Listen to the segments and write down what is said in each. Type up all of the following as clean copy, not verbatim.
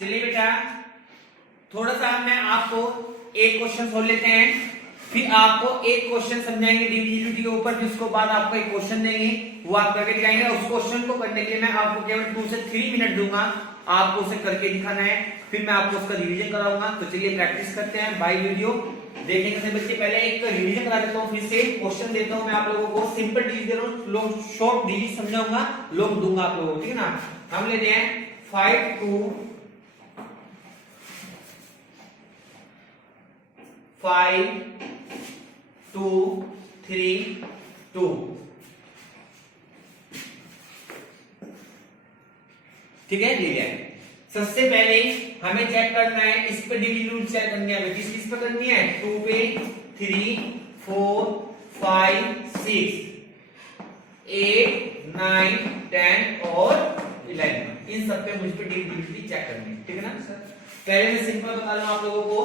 चलिए बेटा थोड़ा सा मैं आपको एक क्वेश्चन सोल्व लेते हैं, फिर आपको एक क्वेश्चन समझाएंगे डिविजिबिलिटी के ऊपर, फिर उसके बाद आपको एक क्वेश्चन देंगे, वो आप करके दिखाएंगे। उस क्वेश्चन को करने के लिए मैं आपको केवल 2 से 3 मिनट दूंगा, आपको उसे करके दिखाना है, फिर मैं आपको उसका रिवीजन कराऊंगा। तो चलिए प्रैक्टिस करते हैं बाय वीडियो देखेंगे सभी बच्चे। पहले एक रिवीजन करा देता हूँ, फिर से क्वेश्चन देता हूँ मैं आप लोगों को, सिंपल डिजिट दे रहा हूँ, लोग शॉर्ट डिजिट समझाऊंगा, लोग दूंगा आप लोगों को, ठीक है ना। हम लेते हैं 5 2 5 2 3 2। ठीक है, ले लिया। सबसे पहले हमें चेक करना है, इस पे डिविजिबिलिटी चेक करनी है, किस पे करनी है, 2 पे, 3 4 5 6 8 9 10 और 11, इन सब पे मुझ पे डिविजिबिलिटी चेक करनी है, ठीक है ना सर। पहले मैं सिंपल बता रहा हूं आप लोगों को।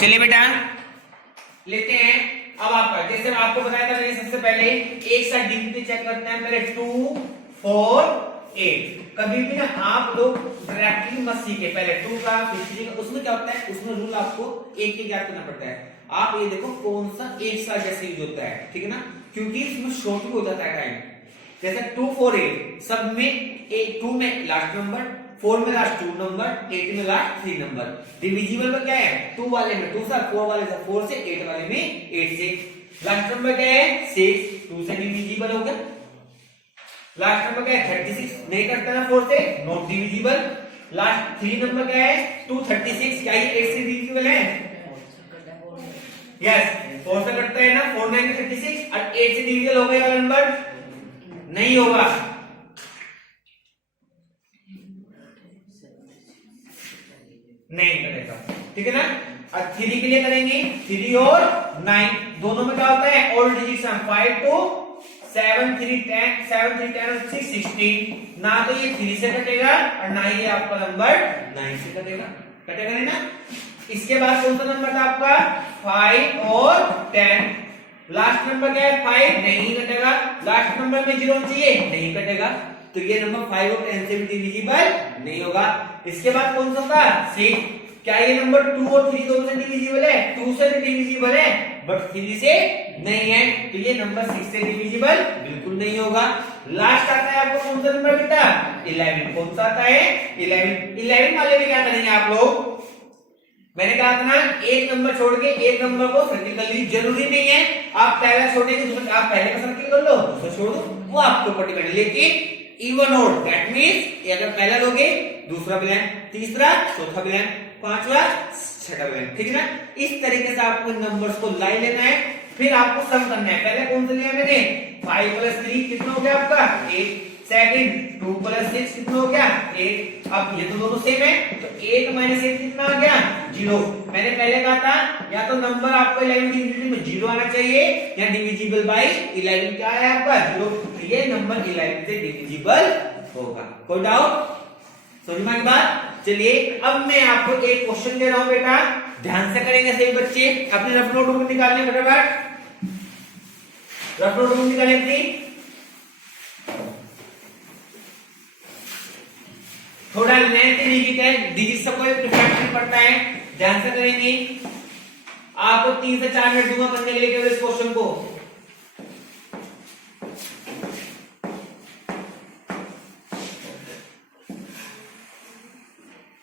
चलिए बेटा लेते हैं अब आपका, जैसे आपको बताया था मैंने, सबसे पहले एक साथ डिविजिबिलिटी चेक करते हैं। पहले 2 4 8, कभी भी ना आप लोग डायरेक्टली मत सीखे, पहले 2 का फिर 3 का, उसमें क्या होता है, उसमें रूल आपको एक एक याद करना पड़ता है। आप ये देखो कौन सा एक साथ जैसे यूज होता है, ठीक है ना, क्योंकि इसमें शॉर्ट भी हो जाता है टाइम। जैसे 2 4 8 सब में 2 में लास्ट नंबर, 4 में लास्ट 2 नंबर, 8 में लास्ट 3 नंबर। डिविजिबल में क्या है, 2 वाले में 2 से, 4 वाले से 4 से, 8 वाले में 8 से। लास्ट नंबर क्या है 6, 2 से डिविजिबल हो गया। लास्ट नंबर क्या है 36, नहीं करता ना 4 से, नॉट डिविजिबल। लास्ट 3 नंबर क्या है 236, क्या ये 8 से डिविजिबल है? यस, 4 से कटता है ना, 4 9 36, और 8 से डिविजिबल हो गया नंबर? नहीं होगा। नहीं कटेगा, ठीक है ना। अब 3 के लिए करेंगे, 3 और 9 दोनों में क्या होता है, ऑल डिजिट्स हम 5 2 7 3 10 7 3 10 और 6 16, ना तो ये 3 से कटेगा और ना ही आपका नंबर 9 से कटेगा, कटेगा नहीं ना। इसके बाद कौन सा नंबर था आपका 5 और 10, लास्ट नंबर क्या है 5, नहीं कटेगा। लास्ट नंबर में 0 चाहिए, नहीं कटेगा, तो ये नंबर 5 और 10 से भी डिविजिबल नहीं होगा। इसके बाद कौन सा था 6, क्या ये नंबर 2 और 3 दोनों से डिविजिबल है? 2 से भी डिविजिबल है बट 3 से नहीं है, तो ये नंबर 6 से डिविजिबल बिल्कुल नहीं होगा। लास्ट आता है आपको कौन सा नंबर बेटा 11, कौन सा आता है 11। 11 वाले में क्या करेंगे आप लोग, मैंने कहा था ना एक नंबर छोड़ के एक नंबर को सर्किल कर लीजिए, जरूरी नहीं है आप पहला छोड़ेंगे दूसरा, आप पहले का सर्किल कर लो दूसरा छोड़ दो, वो आपके ऊपर डिपेंड है। लेकिन इवन ऑड दैट मींस अगर पहला लोगे दूसरा ब्लैंक, तीसरा चौथा ब्लैंक, पांचवा छठा ब्लैंक, ठीक है ना। इस तरीके से आपको नंबर्स को लाइन लेना है, फिर आपको सम करना है। पहले कौन सा लिया मैंने 5 + 3 कितना हो गया आपका 8, सेकंड 2 + 6 कितना हो गया 8। अब ये तो दोनों सेम है, तो 8 - 8 कितना आ गया 0। मैंने पहले कहा था या तो नंबर आपको 11 डिविजिबल में 0 आना चाहिए या डिविजिबल बाय 11 क्या है आपका 0, ये नंबर 11 से डिविजिबल होगा। कोई डाउट समझ में आई बात? चलिए अब मैं आपको एक क्वेश्चन दे रहा हूं बेटा, ध्यान से करेंगे सभी बच्चे। अपने रफ नोटबुक निकालने फटाफट, रफ नोटबुक निकालें अपनी। थोड़ा लेंथ लिखित है, डिजिट से कोई डिफरेंस नहीं पड़ता है, ध्यान से करेंगे। आपको 3 से 4 मिनट दूंगा करने के लिए केवल इस क्वेश्चन को।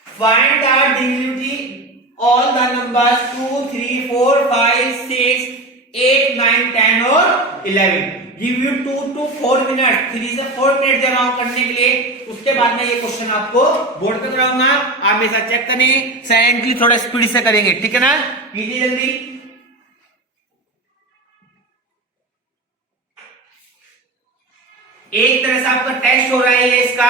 Find the divisibility all the numbers 2, 3, 4, 5, 6, 8, 9, 10 और 11। Give you 2 to 4 minutes, 3 से 4 मिनट दे रहा हूं करने के लिए। उसके बाद में ये क्वेश्चन आपको बोर्ड पे कराऊंगा, आप मेरे साथ चेक करेंगे, साइलेंटली थोड़ा स्पीड से करेंगे, ठीक है ना? कीजिए जल्दी। एक तरह से आपका टेस्ट हो रहा है, ये इसका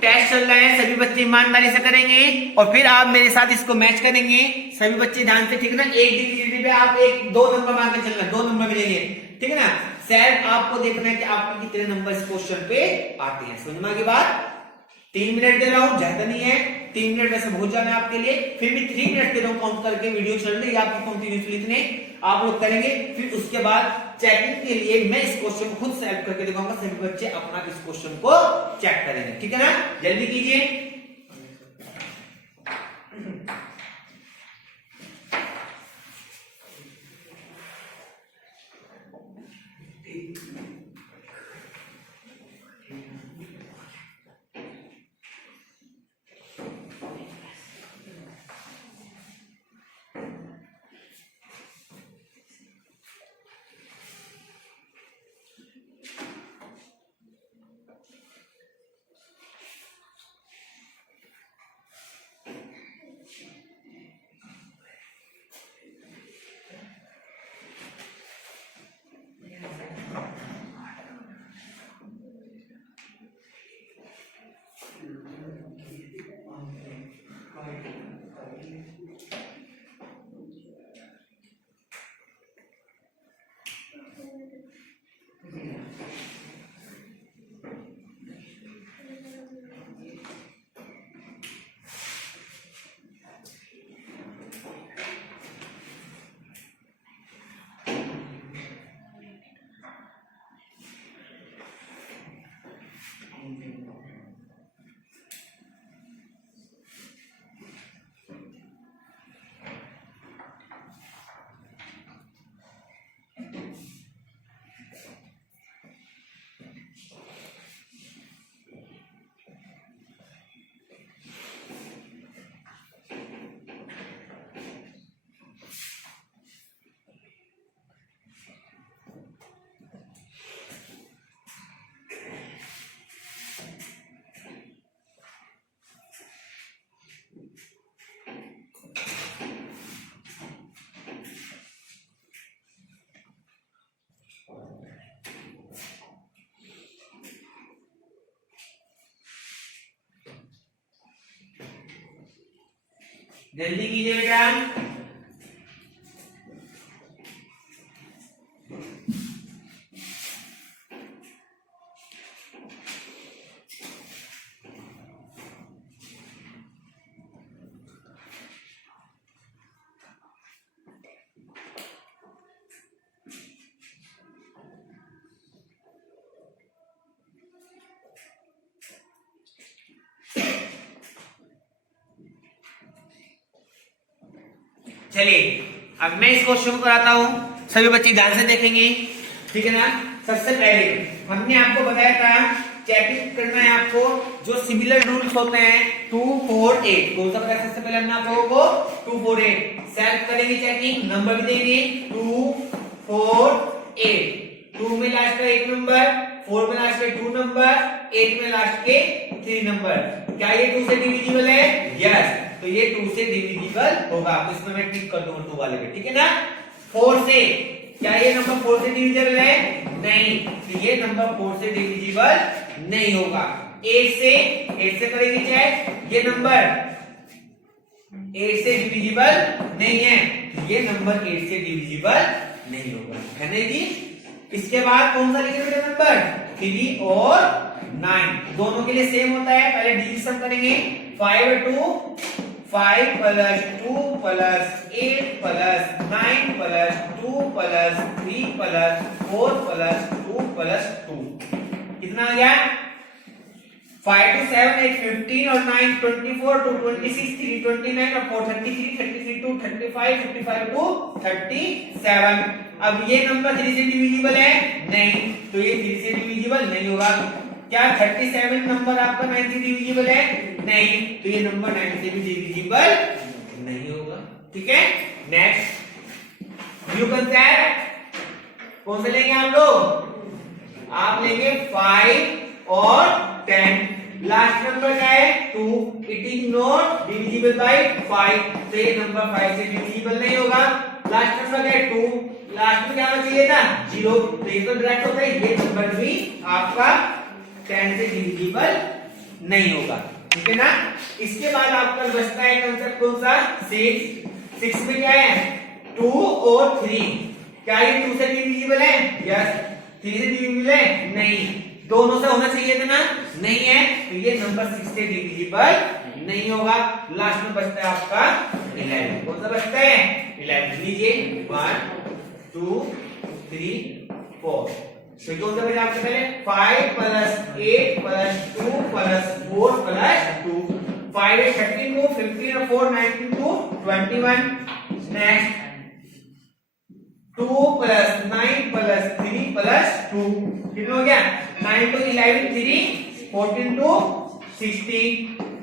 टेस्ट चल रहा है, सभी बच्चे ईमानदारी से करेंगे और फिर आप मेरे साथ इसको मैच करेंगे, सभी बच्चे ध्यान से, ठीक है ना? एक डिविजिबिलिटी पे आप 2 नंबर मांग के चलना, 2 नंबर मिलेंगे, ठीक है ना? सर आपको देखना है कि आपके कितने नंबर इस क्वेश्चन पे आते हैं, समझ में आ गई बात? 3 मिनट दे रहा हूं, ज्यादा नहीं है, 3 मिनट वैसे बहुत ज्यादा है आपके लिए, फिर भी 3 मिनट दे रहा हूं काउंट करके, वीडियो चल रही है आपकी कंटिन्यूअसली, इतने आप लोग करेंगे। फिर उसके बाद चेकिंग के लिए मैं इस क्वेश्चन को खुद सॉल्व करके दिखाऊंगा, सभी बच्चे अपना इस क्वेश्चन को चेक करेंगे, ठीक है ना? जल्दी कीजिए। जल्दी कीजिए बेटा। चलिए अब मैं इस क्वेश्चन को कराता हूं, सभी बच्चे ध्यान से देखेंगे, ठीक है ना? सबसे पहले हमने आपको बताया था चेकिंग करना है आपको, जो सिमिलर रूल्स होते हैं 2, 4, 8, कौन सा बताया सबसे पहले हमने आप लोगों को? 2, 4, 8 सेल्फ करेंगे चेकिंग, नंबर भी देंगे 2, 4, 8, 2 में लास्ट का 1 नंबर, 4 में लास्ट के 2 नंबर, 8 में लास्ट के 3 नंबर। क्या ये 2 से डिविजिबल है? यस, तो ये 2 से डिविजिबल होगा, तो इसमें मैं टिक कर दूंगा 2 वाले पे, ठीक है ना? 4 से, क्या ये नंबर 4 से डिविजिबल है? नहीं, तो ये नंबर 4 से डिविजिबल नहीं होगा। 8 से करेंगे चेक, ये नंबर 8 से डिविजिबल नहीं है, तो ये नंबर 8 से डिविजिबल नहीं होगा, है ना जी? इसके बाद कौन सा लिखेंगे नंबर? 3 और 9। दोनों के लिए सेम होता है, पहले डिवीजन करेंगे। 5 2 5 plus 2 plus 8 plus 9 plus 2 plus 3 plus 4 plus 2 plus 2 कितना आ गया? 5 2 7 8 15 और 9 24 2 26 3 29 और 4 33 33 2 35 55 2 37। अब ये नंबर 3 से डिविजिबल है नहीं, तो ये 3 से डिविजिबल नहीं होगा। क्या 37 नंबर आपका 9 से डिविजिबल है? नहीं, तो ये नंबर 9 से भी डिविजिबल नहीं होगा। ठीक है, नेक्स्ट व्यू कंसेप्ट कौन से लेंगे आप लोग? आप लेंगे 5 और 10। लास्ट नंबर क्या है? 2। It is not divisible by 5, तो ये नंबर 5 से डिविजिबल नहीं होगा। लास्ट नंबर क्या है? 2। लास्ट में क्या होना चाहिए था? 0, तो ये तो डायरेक्ट होता है, ये नंबर भी आपका 10 से डिविजिबल नहीं होगा। ठीक है ना। इसके बाद आपका बचता है कंसेप्ट कौन सा? 6। 6 में क्या है? 2 और 3। क्या ये 2 से डिविजिबल है? यस। 3 से डिविजिबल है? नहीं। दोनों से होना चाहिए था ना? नहीं है, तो ये नंबर 6 से डिविजिबल नहीं होगा। लास्ट में बचता है आपका 11। कौन सा बचता है? 11। लीजिए 1 2 3 4। तो कौन सा बचा आपके पहले? 5 प्लस 8 प्लस 2 प्लस 4 प्लस 2। 5 8 32 15 और 4 19 2 21। नेक्स्ट 2 प्लस 9 प्लस 3 प्लस 2 कितना हो गया? 9 to 11 3 14 to 16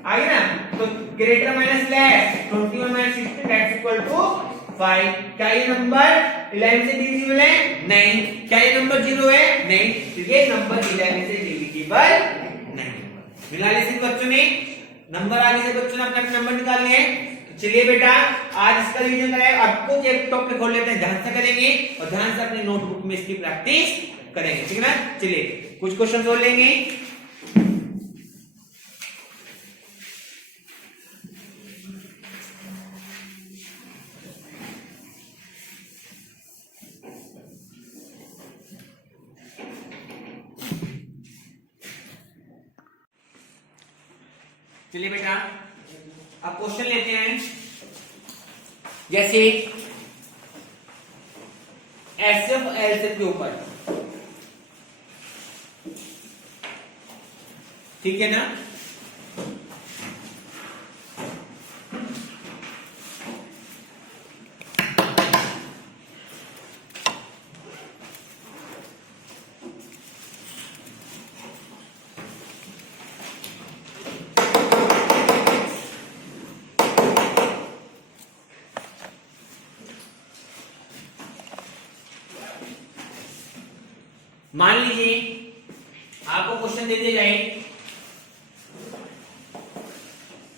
आ गया ना। तो greater minus less 21 minus 16 that's equal to 5। क्या ये नंबर 11 से डिविजिबल है? नहीं। क्या ये नंबर 0 है? नहीं, तो ये नंबर 11 से डिविजिबल नहीं। मिला लेकिन बच्चों ने नंबर आगे से बच्चों ने अपने अपने नंबर निकाल लिए। चलिए बेटा आज इसका रिवीजन करें। आपको एक टॉपिक खोल लेते हैं, ध्यान से करेंगे और ध्यान से अपनी नोटबुक में इसकी प्रैक्टिस करेंगे। ठीक है ना। चलिए कुछ क्वेश्चन सोल्व लेंगे। चलिए बेटा अब क्वेश्चन लेते हैं। जैसे एसएफ एलसीएम के ऊपर, ठीक है ना। मान लीजिए आपको क्वेश्चन दे दिया जाए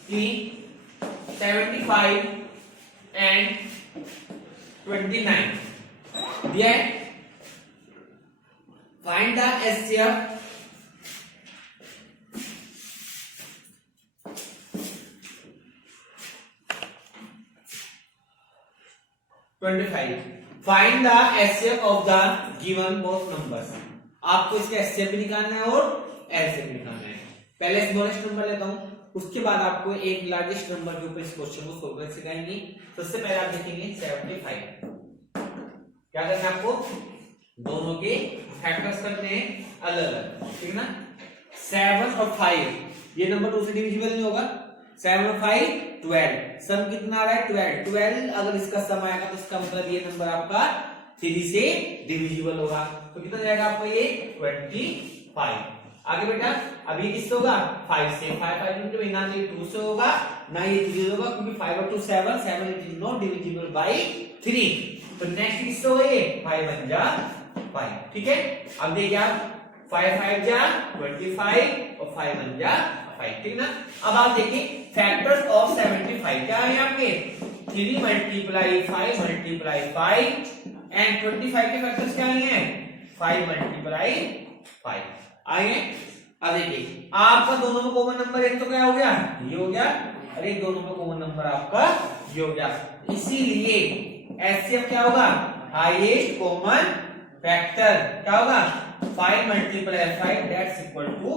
कि 75 एंड 29 दिया है। Find the HCF find the HCF of the given both numbers. आपको इसका एचसीएफ भी निकालना है और एलसीएम भी निकालना है। पहले स्मॉलेस्ट नंबर लेता हूं, उसके बाद आपको एक लार्जेस्ट नंबर के ऊपर इस क्वेश्चन को सोल्व करके सिखाएंगे। सबसे पहले आप देखेंगे 75। क्या करना है आपको? दोनों के फैक्टर्स करने हैं अलग अलग, ठीक है ना। 7 और 5 ये नंबर 2 से डिविजिबल नहीं होगा। 7 और 5 12। सम कितना आ रहा है? 12। अगर इसका सम आएगा तो इसका मतलब ये नंबर आपका 3 से डिविजिबल होगा। तो कितना जाएगा आपका ये? 25। आगे बेटा अब ये किससे होगा? 5 से। 5 इंटू ना ये 2 से होगा ना ये 3 होगा, क्योंकि 5 और 2 7 7 it is not divisible by 3। तो नेक्स्ट किससे होगा? ये 5 1 जा 5। ठीक है। अब देखिए आप 5 5 जा 25 और 5 1 जा 5, ठीक ना। अब आप देखिए फैक्टर्स ऑफ 75 क्या है आपके? 3 मल्टीप्लाई 5 मल्टीप्लाई 5 एंड 25 के फैक्टर्स क्या आएंगे? 5 मल्टीप्लाई 5 आएंगे। अब देखिए आपका दोनों में कॉमन नंबर एक तो क्या हो गया? ये हो गया। अरे दोनों में कॉमन नंबर आपका ये हो गया। इसीलिए एचसीएफ क्या होगा? हाईएस्ट कॉमन फैक्टर क्या होगा? 5 मल्टीप्लाई 5 दैट्स इक्वल टू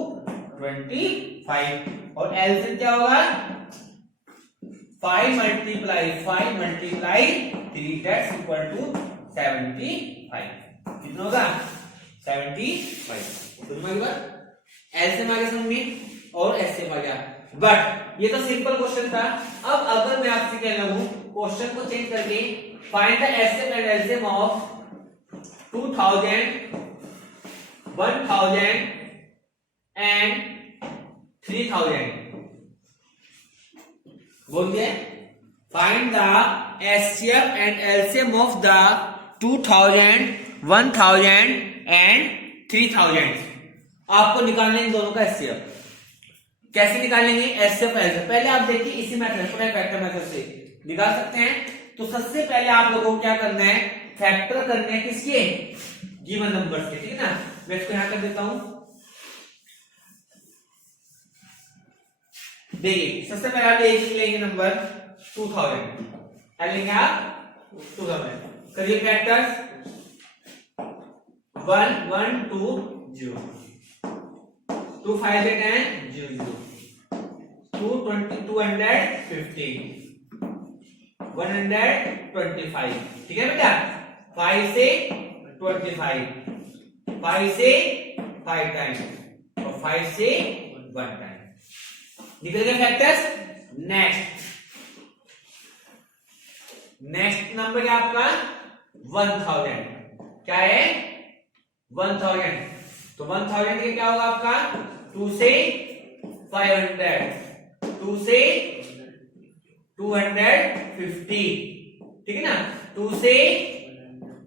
25 और एलसीएम क्या होगा 5 मल्टीप्लाई 3 दैट्स इक्वल टू 75 कितना होगा 75 समझ में आ गया एलसीएम आ गया समझ में और एचसीएफ आ गया बट ये तो सिंपल क्वेश्चन था अब अगर मैं आपसे कह रहा हूं क्वेश्चन को चेंज करके find the HCF and LCM of 2000 1000 and 3000 बोलिए find the HCF and LCM of the 2000 1000 and 3000 आपको निकालने इन दोनों का एचसीएफ कैसे निकालेंगे एचसीएफ एलसीएफ पहले आप देखिए इसी मेथड से फैक्टर मेथड से निकाल सकते हैं तो सबसे पहले आप लोगों को क्या करना है फैक्टर करने हैं किसके गिवन नंबर्स के ठीक है ना मैं इसको यहां कर देता हूं देखिए सबसे पहले आप लेंगे नंबर 2000 लेंगे आप 2000 करिए फैक्टर्स 1 1 2 0 2 5 10 0 0 2 20 250 125 ठीक है बेटा 5 से 25 5 से 5 टाइम और 5 से 1 टाइम निकल गए फैक्टर्स नेक्स्ट नंबर है आपका 1000 क्या है 1000 तो 1000 के क्या होगा आपका 2 से 500 2 से 250 ठीक है ना 2 से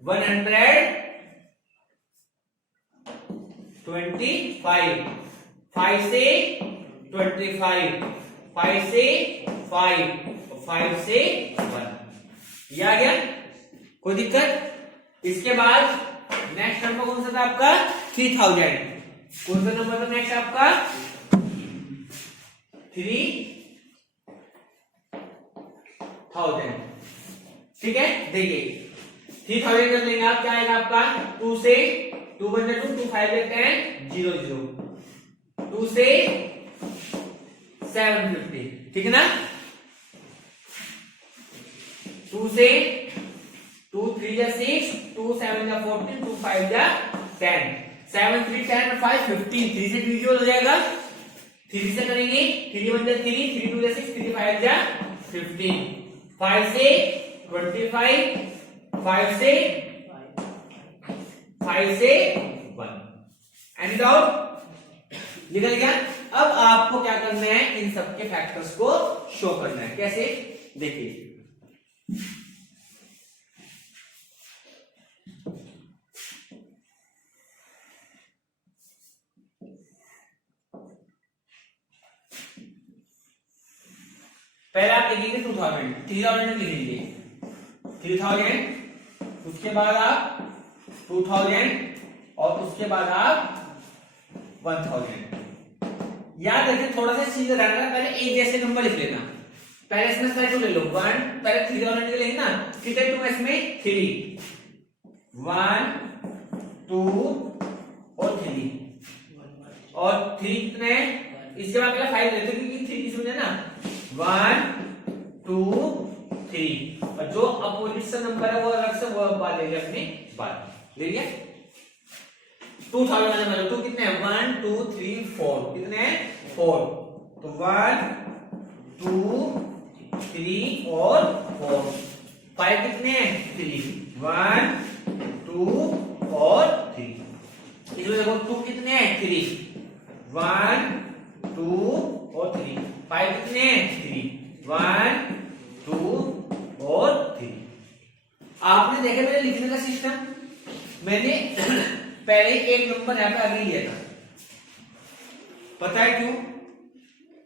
125 5 से 25 5 से 5 5 से 1 ये आ गया कोई दिक्कत इसके बाद नेक्स्ट नंबर कौन सा था आपका 3000 कौन सा नंबर था नेक्स्ट आपका 3000 ठीक है देखिए 3000 कर लेंगे आप क्या आएगा आपका 2 से 2 बन 2 5 10 0 0 2 से 750 ठीक है ना 2 से 2 3 जा 6 2 7 जा 14 2 5 जा 10 7 3 10 और 5 15 3 से डिविजिबल हो जाएगा 3 से करेंगे 3 1 जा 3 3 2 जा 6 3 5 जा 15 5 से 25 5 से 1 एनी डाउट निकल गया अब आपको क्या करना है इन सबके फैक्टर्स को शो करना है कैसे देखिए पहले आप लिखेंगे 2000 3000 लिख लीजिए 3000 उसके बाद आप 2000 और उसके बाद आप 1000 याद रखिए थोड़ा सा चीज रहना पहले एक जैसे नंबर लिख लेना पहले इसमें साइड ले लो 1 पहले 3000 के लेंगे ना कितने 2 इसमें 3 1 2 और 3 और 3 कितने इसके बाद पहले 5 लेते क्योंकि 3 इसमें है ना 1 2 3 और जो अपोजिट सा नंबर है वो अलग से वो बाद ले लिया अपने बाद ले लिया 2000 में 2 कितने हैं 1 2 3 4 कितने हैं 4 तो 1 2 3 और 4 5 कितने हैं 3 1 2 और 3 इसमें देखो 2 कितने हैं 3 1 2 और 3 5 कितने हैं 3 1 2 और 3 आपने देखा मेरे लिखने का सिस्टम मैंने पहले एक नंबर यहां पे आगे लिया था पता है क्यों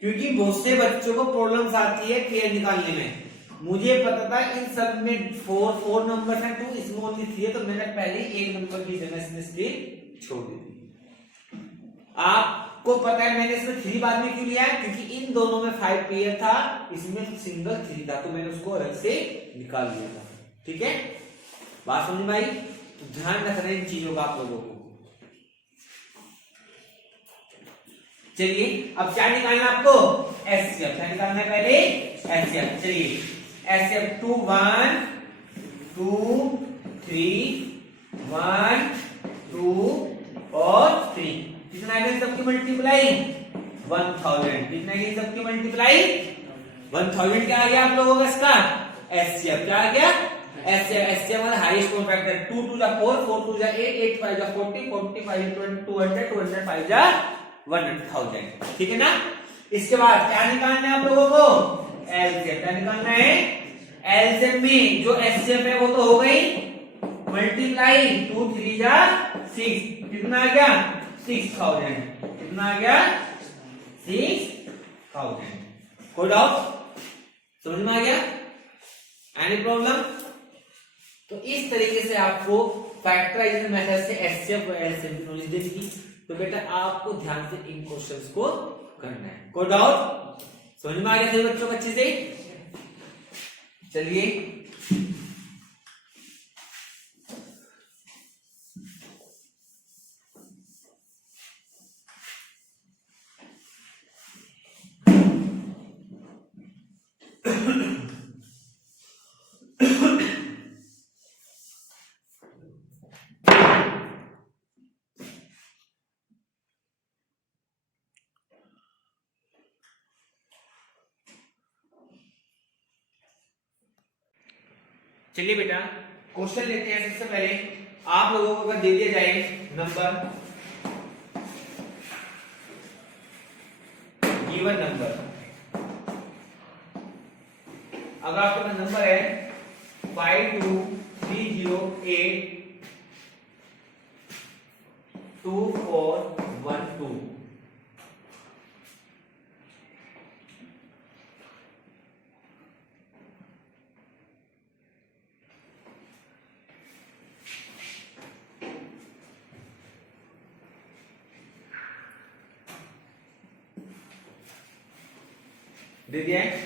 क्योंकि बहुत से बच्चों को प्रॉब्लम्स आती है पेयर निकालने में मुझे पता था इन सब में 4 नंबर है 2 इसमें ओनली 3 है तो मैंने पहले एक नंबर की जगह इसमें स्क्रीन छोड़ दी थी आपको पता है मैंने इसमें 3 बाद में क्यों लिया है क्योंकि इन दोनों में 5 पेयर था इसमें सिंगल 3 था तो मैंने उसको अलग से निकाल लिया था ठीक है बात समझ में आई तो ध्यान रखना इन चीजों का आप लोगों को चलिए अब क्या निकालना आपको, एचसीएफ। क्या निकालना है पहले, एचसीएफ। चलिए एचसीएफ 2 1 2 3 1 2 और 3। कितना है सबकी मल्टीप्लाई, 1000। कितना है सबकी मल्टीप्लाई 1000। क्या आ गया आप लोगों का इसका एचसीएफ? क्या आ गया एचसीएफ? एचसीएफ वाला हाईएस्ट कॉमन फैक्टर 2 2 जा 4 4 2 जा 8 8 5 जा 40 40 5 200 200 5 जा 100000। ठीक है ना। इसके बाद क्या निकालना है आप लोगों को, एलसीएम। क्या निकालना है, एलसीएम में जो एचसीएफ है वो तो हो गई मल्टीप्लाई 2 3 जा 6। कितना आ गया 6000। कितना आ गया 6000। कोई डाउट, समझ में आ गया, एनी प्रॉब्लम? तो इस तरीके से आपको फैक्टराइजेशन मेथड से एचसीएफ और एलसीएम की नॉलेज देनी थी। तो बेटा आपको ध्यान से इन क्वेश्चंस को करना है। कोई डाउट, समझ में आ गया सभी बच्चों को अच्छे से? चलिए चलिए बेटा क्वेश्चन लेते हैं। सबसे पहले आप लोगों को अगर दे दिया जाए नंबर, गिवन नंबर, अगर आपके पास नंबर है 52308241 दे दिया है।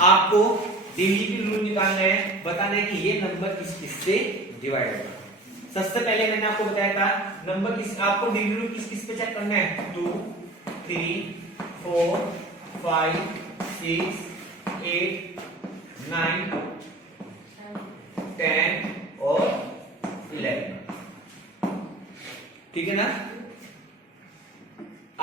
आपको डिविजिबिलिटी रूल निकालना है, बताना है कि ये नंबर किस किस से डिवाइड होगा। सबसे पहले मैंने आपको बताया था नंबर किस, आपको डिविजिबिलिटी किस किस पे चेक करना है, 2 3 4 5 6 8 9 10 और 11। ठीक है ना।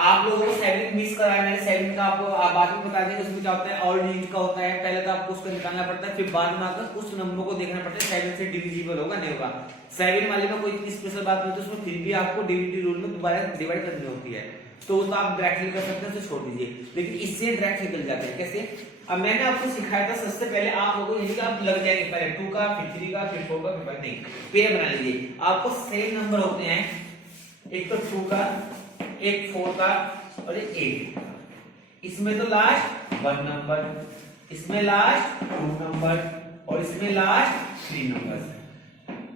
आप लोगों को 7 मिस कराना है। 7 का आपको बाद में बता देंगे उसमें क्या होता है, ऑल डिजिट का होता है। पहले तो आपको उसको निकालना पड़ता है, फिर बाद में आकर उस नंबर को देखना पड़ता है 7 से डिविजिबल होगा नहीं होगा। 7 वाले में कोई इतनी स्पेशल बात नहीं होती, उसमें फिर भी आपको डिविजिबिलिटी रूल में दोबारा डिवाइड करनी होती है, तो उसको आप डायरेक्टली कर सकते हैं, उसे छोड़ दीजिए। लेकिन इससे डायरेक्ट निकल जाते हैं। कैसे? अब मैंने आपको सिखाया था सबसे पहले आप लोगों को आप लग जाएंगे, पहले 2 का फिर 3 का फिर 4 का फिर 5 नहीं, पेयर बना लीजिए। आपको सेम नंबर होते हैं, एक तो 2 का, एक 4 का और एक 8 का। इसमें तो लास्ट 1 नंबर, इसमें लास्ट 2 नंबर और इसमें लास्ट 3 नंबर।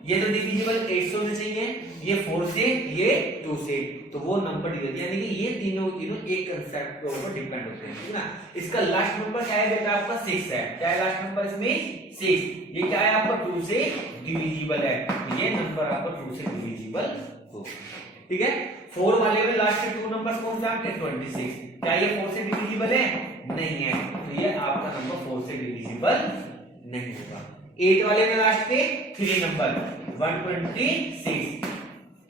ये तो डिविजिबल 8 से होने चाहिए, ये 4 से, ये 2 से, तो वो नंबर डिविजिबल, यानी कि ये तीनों एक कांसेप्ट के ऊपर डिपेंड होते हैं। ठीक है ना। इसका लास्ट नंबर क्या है बेटा, आपका 6 है। क्या है लास्ट नंबर इसमें 6। ये क्या है आपका 2 से डिविजिबल है, ये नंबर आपका 2 से डिविजिबल हो। ठीक है। 4 वाले में लास्ट के 2 नंबर्स कौन से आपके 26। क्या ये 4 से डिविजिबल है? नहीं है, तो ये आपका नंबर 4 से डिविजिबल नहीं होगा। 8 वाले में लास्ट के 3 नंबर 126,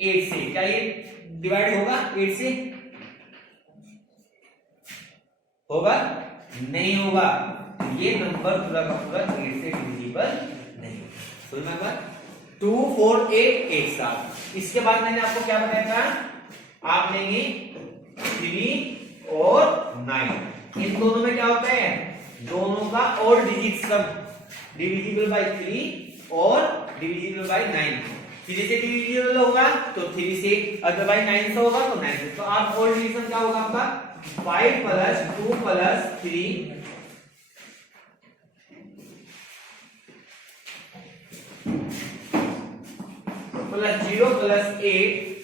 8 से क्या ये डिवाइड होगा 8 से? होगा? नहीं होगा, ये नंबर पूरा का पूरा 8 से डिविजिबल नहीं होगा। सुनना बात, 2 4 8 1 7। इसके बाद मैंने आपको क्या बताया था, आप लेंगे 3 और 9। इन दोनों में क्या होता है, दोनों का और डिजिट सम, डिविजिबल बाय 3 और डिविजिबल बाय 9। 3 से डिविजिबल होगा तो 3 से, अदरवाइज 9 से होगा तो 9 से। तो आप और डिविजन क्या होगा आपका 5 + 2 + 3 + 0 + 8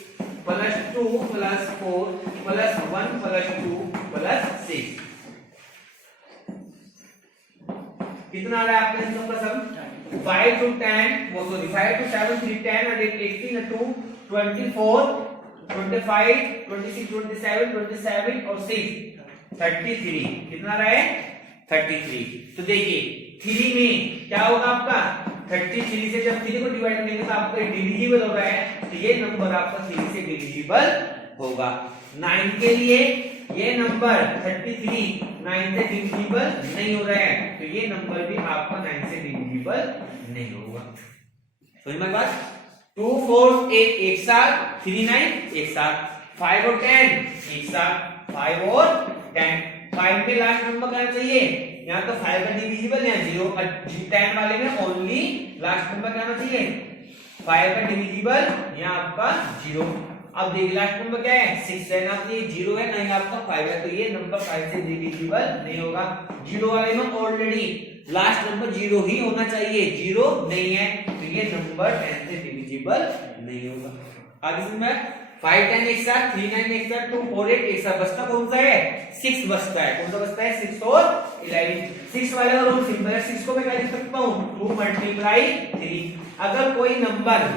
+ 2 + 4 + 1 + 2 + 6। कितना आ रहा है आपका इन सबका सम? 5 to 10, वो सॉरी 5 to 7 3 10 और 18 2 24 25, 26, 27, 27 और 6 33 कितना रहा है 33। तो देखिए 3 में क्या होगा आपका 33 से जब 3 को डिवाइड करेंगे तो आपका डिविजिबल हो रहा है, तो ये नंबर आपका 3 से डिविजिबल होगा। 9 के लिए ये नंबर 33 9 से डिविजिबल नहीं हो रहा है, तो ये नंबर भी आपका 9 से डिविजिबल नहीं होगा। समझ में बात? 2 4 8 एक साथ, 3 9 एक साथ, 5 और 10 एक साथ, 5 और 10। 5 में लास्ट नंबर क्या चाहिए, यहाँ तो 5 का डिविजिबल यहाँ 0, 10 वाले में ओनली लास्ट नंबर क्या चाहिए 5 का डिविजिबल यहाँ आपका 0। अब देखिए लास्ट नंबर क्या है 6 है ना, तो ये 0 है नहीं आपका 5 है, तो ये नंबर 5 से डिविजिबल नहीं होगा। 0 वाले में ऑलरेडी लास्ट नंबर 0 ही होना चाहिए, 0 नहीं है, तो ये नंबर 10 से डिविजिबल नहीं होगा। आगे सुनिए 5 10 एक साथ, 3 9 एक साथ, 2 4 8 एक साथ, बचता कौन सा है 6 बचता है। कौन सा बचता है 6 और 11। 6 वाले का रूल सिंपल है, 6 को मैं क्या लिख सकता हूँ 2 मल्टीप्लाई 3। अगर कोई नंबर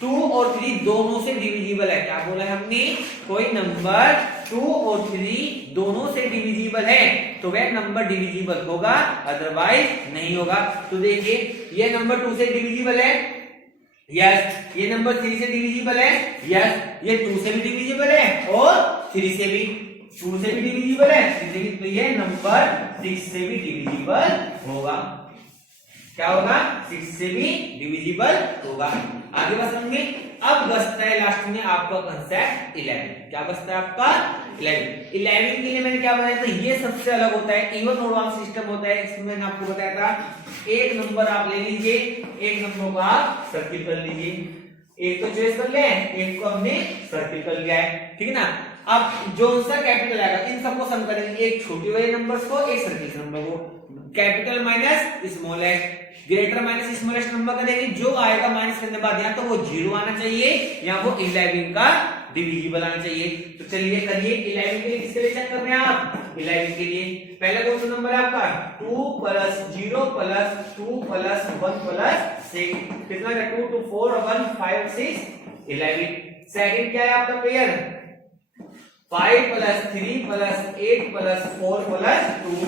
2 और 3 दोनों से डिविजिबल है, क्या बोला है हमने, कोई नंबर 2 और 3 दोनों से डिविजिबल है तो वह नंबर डिविजिबल होगा, अदरवाइज नहीं होगा। तो देखिए ये नंबर 2 से डिविजिबल है, यस। ये नंबर 3 से डिविजिबल है, यस। ये 2 से भी डिविजिबल है और 3 से भी, 2 से भी डिविजिबल है 3 से भी, तो ये नंबर 6 से भी डिविजिबल होगा। क्या होगा 6 से भी डिविजिबल होगा। आगे बढ़ समझेंगे। अब बचता है लास्ट में आपका कंसेप्ट 11। क्या बचता है आपका 11। 11 के लिए मैंने क्या बताया था, ये सबसे अलग होता है, इवन नोड सिस्टम होता है। इसमें मैंने आपको बताया था एक नंबर आप ले लीजिए, एक नंबर को आप सर्किल कर लीजिए, एक तो चॉइस कर ले, एक को हमने सर्किल कर लिया है, ठीक है ना। अब जो सा कैपिटल आएगा इन सबको सम करेंगे, एक छोटे वाले नंबर्स को एक सर्किल नंबर को, capital minus smallest, greater minus smallest number करेंगे, जो आएगा माइनस करने बाद या तो वो 0 आना चाहिए या वो 11 का डिविजिबल आना चाहिए। तो चलिए करिए 11 के लिए किसके लिए चेक कर रहे हैं आप, 11 के लिए पहला कौन सा नंबर है आपका 2 + 0 + 2 + 1 + 6 कितना है 2 2 4 1 5 6 11। सेकंड क्या है आपका पेयर 5 + 3 + 8 + 4 + 2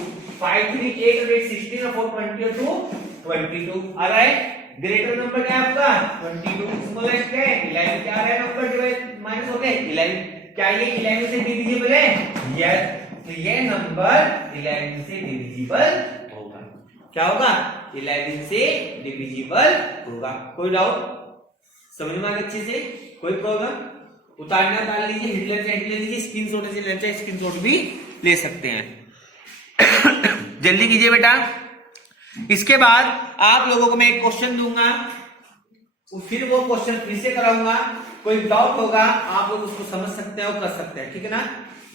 5 3 8 8 16 और 4 22 22 आ रहा है। ग्रेटर नंबर क्या है आपका 22, स्मॉलेस्ट है 11। क्या आ रहा है नंबर डिवाइड माइनस हो गए 11। क्या ये 11 से डिविजिबल है, यस। तो ये नंबर 11 से डिविजिबल होगा। क्या होगा 11 से डिविजिबल होगा। कोई डाउट, समझ में आ गया अच्छे से, कोई प्रॉब्लम, उतारना उतार लीजिए, हिट ले लीजिए, स्क्रीनशॉट से लेना चाहिए, स्क्रीनशॉट भी ले सकते हैं। जल्दी कीजिए बेटा। इसके बाद आप लोगों को मैं एक क्वेश्चन दूंगा, फिर वो क्वेश्चन फिर से कराऊंगा, कोई डाउट होगा आप लोग उसको समझ सकते हैं और कर सकते हैं, ठीक है ना।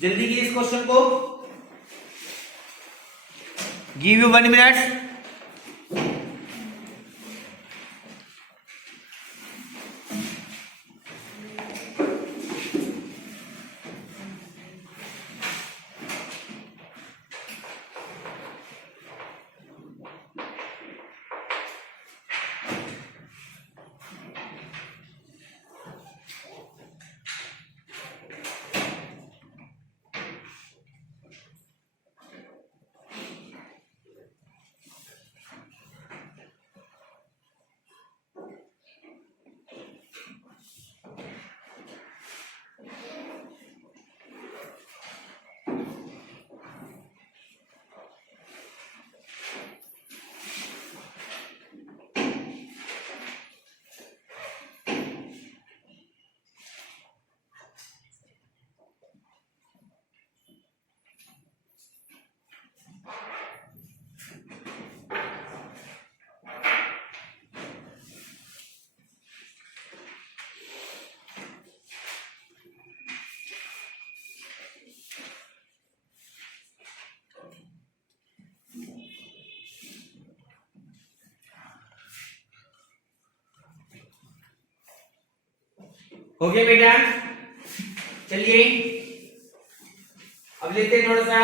जल्दी कीजिए इस क्वेश्चन को, गिव यू 1 मिनट। हो गया बेटा, चलिए अब लेते हैं थोड़ा सा